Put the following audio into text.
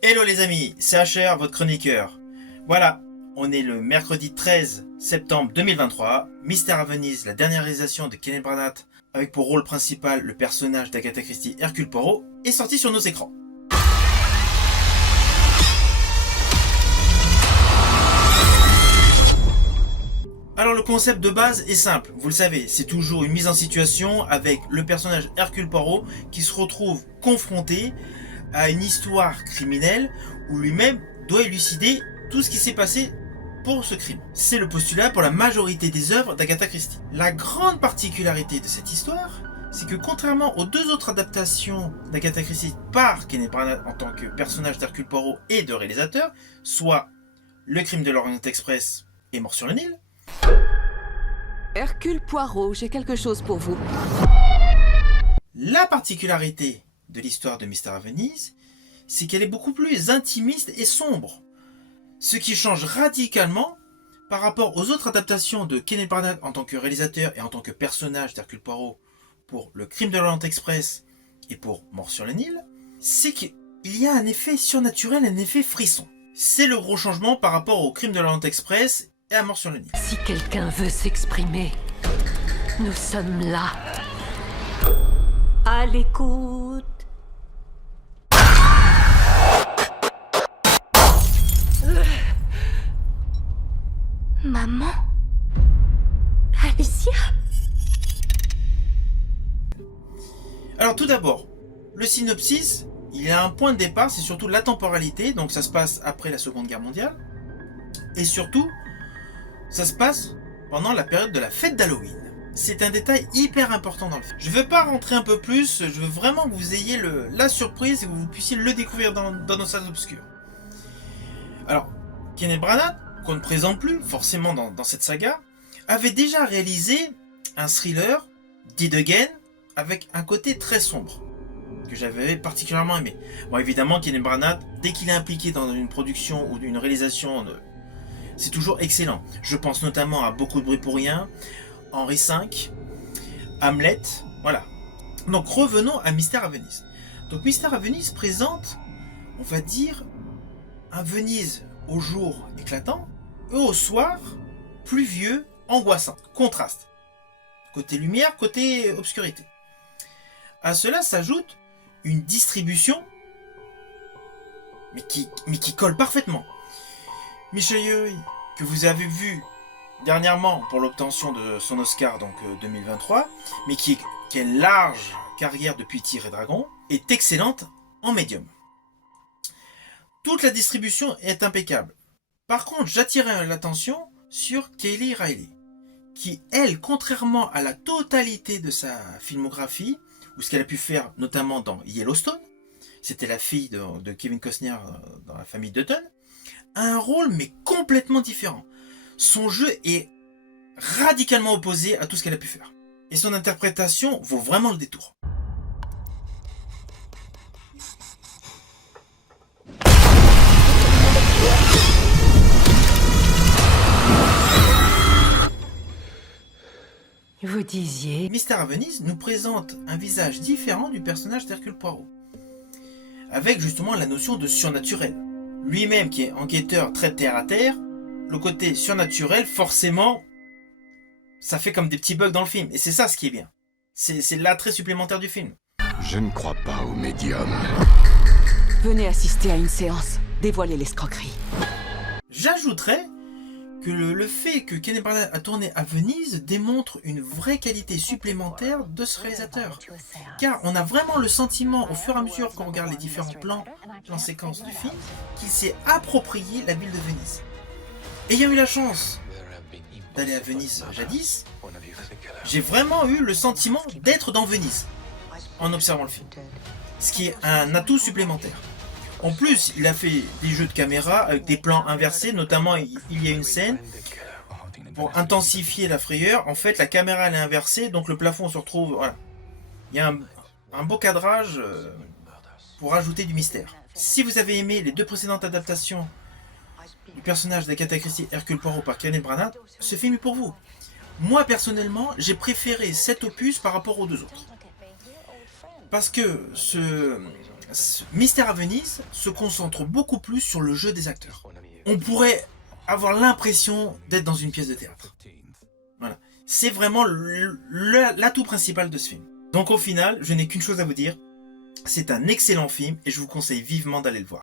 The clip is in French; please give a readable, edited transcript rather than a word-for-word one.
Hello les amis, c'est HR, votre chroniqueur. Voilà, on est le mercredi 13 septembre 2023. Mystère à Venise, la dernière réalisation de Kenneth Branagh, avec pour rôle principal le personnage d'Agatha Christie, Hercule Poirot, est sorti sur nos écrans. Alors le concept de base est simple, vous le savez, c'est toujours une mise en situation avec le personnage Hercule Poirot qui se retrouve confronté à une histoire criminelle où lui-même doit élucider tout ce qui s'est passé pour ce crime. C'est le postulat pour la majorité des œuvres d'Agatha Christie. La grande particularité de cette histoire, c'est que contrairement aux deux autres adaptations d'Agatha Christie par Kenneth Branagh en tant que personnage d'Hercule Poirot et de réalisateur, soit Le Crime de l'Orient Express et Mort sur le Nil, Hercule Poirot, j'ai quelque chose pour vous. la particularité de l'histoire de Mystère à Venise, c'est qu'elle est beaucoup plus intimiste et sombre. Ce qui change radicalement par rapport aux autres adaptations de Kenneth Branagh en tant que réalisateur et en tant que personnage d'Hercule Poirot pour Le Crime de l'Orient Express et pour Mort sur le Nil, c'est qu'il y a un effet surnaturel, un effet frisson. C'est le gros changement par rapport au Crime de l'Orient Express et à Mort sur le Nil. Si quelqu'un veut s'exprimer, nous sommes là. À l'écoute. Maman? Alicia? Alors tout d'abord, le synopsis, il y a un point de départ, c'est surtout la temporalité, donc ça se passe après la Seconde Guerre mondiale, et surtout, ça se passe pendant la période de la fête d'Halloween. C'est un détail hyper important dans le film. Je ne veux pas rentrer un peu plus, je veux vraiment que vous ayez la surprise et que vous puissiez le découvrir dans nos salles obscures. Alors, Kenneth Branagh, qu'on ne présente plus forcément dans cette saga, avait déjà réalisé un thriller, Dead Again, avec un côté très sombre, que j'avais particulièrement aimé. Bon, évidemment, Kenneth Branagh, dès qu'il est impliqué dans une production ou une réalisation, c'est toujours excellent. Je pense notamment à Beaucoup de bruit pour rien, Henri V, Hamlet, voilà. Donc revenons à Mystère à Venise. Donc Mystère à Venise présente, on va dire, un Venise au jour éclatant, et au soir, pluvieux, angoissant. Contraste. Côté lumière, côté obscurité. À cela s'ajoute une distribution, mais qui colle parfaitement. Michel Yeoh, que vous avez vu dernièrement pour l'obtention de son Oscar, donc 2023, mais qui a une large carrière depuis Tigre et Dragon, est excellente en médium. Toute la distribution est impeccable. Par contre, j'attirais l'attention sur Kaylee Riley, qui, elle, contrairement à la totalité de sa filmographie, ou ce qu'elle a pu faire notamment dans Yellowstone, c'était la fille de Kevin Costner dans la famille Dutton, a un rôle mais complètement différent. Son jeu est radicalement opposé à tout ce qu'elle a pu faire. Et son interprétation vaut vraiment le détour. Vous disiez... Mystère à Venise nous présente un visage différent du personnage d'Hercule Poirot, avec justement la notion de surnaturel. Lui-même qui est enquêteur très terre à terre, le côté surnaturel, forcément, ça fait comme des petits bugs dans le film. Et c'est ça ce qui est bien. C'est l'attrait supplémentaire du film. Je ne crois pas au médium. Venez assister à une séance. Dévoilez l'escroquerie. J'ajouterais que le fait que Kenneth Branagh a tourné à Venise démontre une vraie qualité supplémentaire de ce réalisateur. Car on a vraiment le sentiment, au fur et à mesure qu'on regarde les différents plans séquences du film, qu'il s'est approprié la ville de Venise. Ayant eu la chance d'aller à Venise jadis, j'ai vraiment eu le sentiment d'être dans Venise en observant le film. Ce qui est un atout supplémentaire. En plus, il a fait des jeux de caméra avec des plans inversés, notamment il y a une scène pour intensifier la frayeur. En fait, la caméra elle est inversée, donc le plafond se retrouve. Voilà. Il y a un beau cadrage pour ajouter du mystère. Si vous avez aimé les deux précédentes adaptations du personnage d'Agatha Christie, Hercule Poirot par Kenneth Branagh, ce film est pour vous. Moi personnellement, j'ai préféré cet opus par rapport aux deux autres. Parce que Mystère à Venise se concentre beaucoup plus sur le jeu des acteurs. On pourrait avoir l'impression d'être dans une pièce de théâtre. Voilà. C'est vraiment l'atout principal de ce film. Donc au final, je n'ai qu'une chose à vous dire. C'est un excellent film et je vous conseille vivement d'aller le voir.